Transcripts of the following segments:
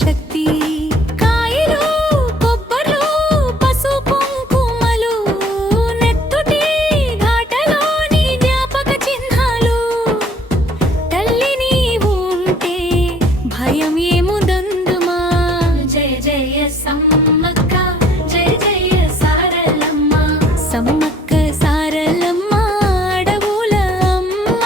శక్తి కాయలు కొబ్బర్లు పసుపు కుంకుమలు నెత్తుటి ఘాటలోని జ్ఞాపక చిహ్నాలు తల్లి నీవు ఉంటే భయం ఏముందమ్మా. జయ జయ సమ్మక్క జయ జయ సారలమ్మ సమ్మక్క సారలమ్మ అడవుల అమ్మ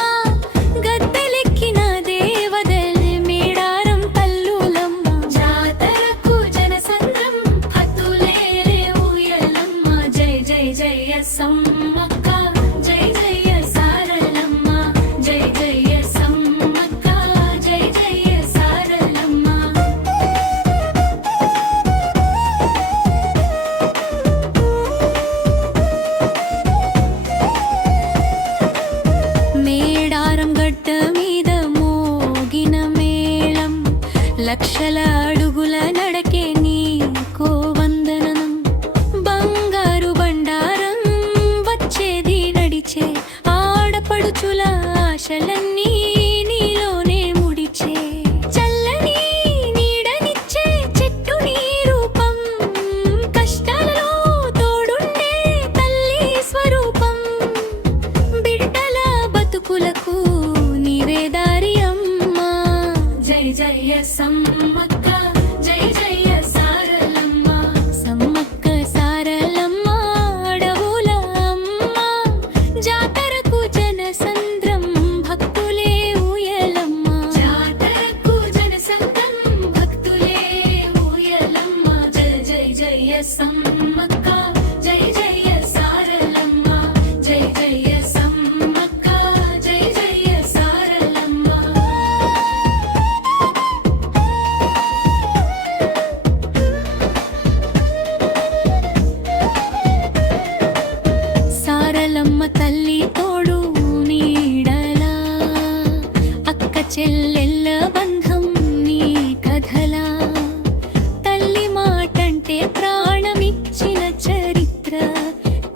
గద్దెలెక్కిన దేవదల్ మేడారం తల్లులమ్మ జాతరకు జనసంద్రం భక్తులేలే ఊయలమ్మ. జయ జయ జయ సమ్మక్క జయ జయ సారలమ్మ జయ జయ సమ్మక్క జయ జయ సారలమ్మ. మేడారం గడ్డ మీద మోగిన మేళం లక్షల అడుగుల నడకే నీకో వందనం. బంగారు బండారం వచ్చేది నడిచే ఆడపడుచుల ఆశలన్నీ నీలోనే ముడిచే చల్లని నీడనిచ్చే చెట్టు నీ రూపం కష్టాలలో తోడుండే తల్లి స్వరూపం బిడ్డల బతుకులకు నీవే దారి అమ్మా. జయ జయ సమ్మక్క జయ జయ సారలమ్మ సమ్మక్క సారలమ్మ అడవుల అమ్మ జాతరకు జనసంద్రం భక్తులే ఊయలమ్మ జాతరకు జనసంద్రం భక్తులే ఊయలమ్మ. జయ జయ జయ సమ్మక్క జయ జయ సారలమ్మ జయ జయ సమ్మక్క జయ జయ సారలమ్మ. సారలమ్మ తల్లి తోడు నీడలా అక్క చెల్లెల్ల బంధం నీ కథలా తల్లి మాటంటే ప్రాణమిచ్చిన చరిత్ర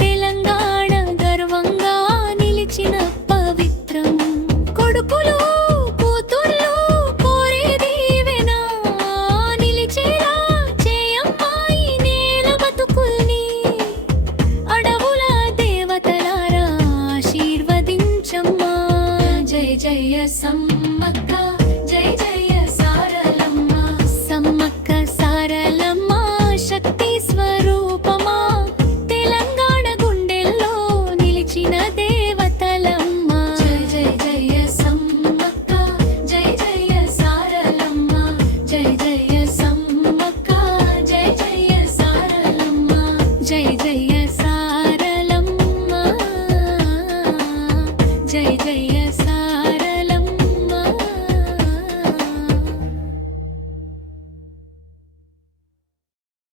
తెలంగాణ గర్వంగా నిలిచిన పవిత్రం. కొడుకులు కూతుర్లు కోరే దీవెనా నిలిచేలా చేయమ్మా ఈ నేల బతుకుల్ని అడవుల దేవతలారా ఆశీర్వదించమ్మా. జయ జయ సమ్మక్క జయ జయ సారలమ్మ సమ్మక్క సారలమ్మ శక్తి స్వరూపమా తెలంగాణ గుండెల్లో నిలిచిన దేవతలమ్మ. జయ జయ జయ సమ్మక్క జయ జయ సారలమ్మ జయ జయ సమ్మక్క జయ జయ సారలమ్మ జయ జయ సారలమ్మ జయ జయ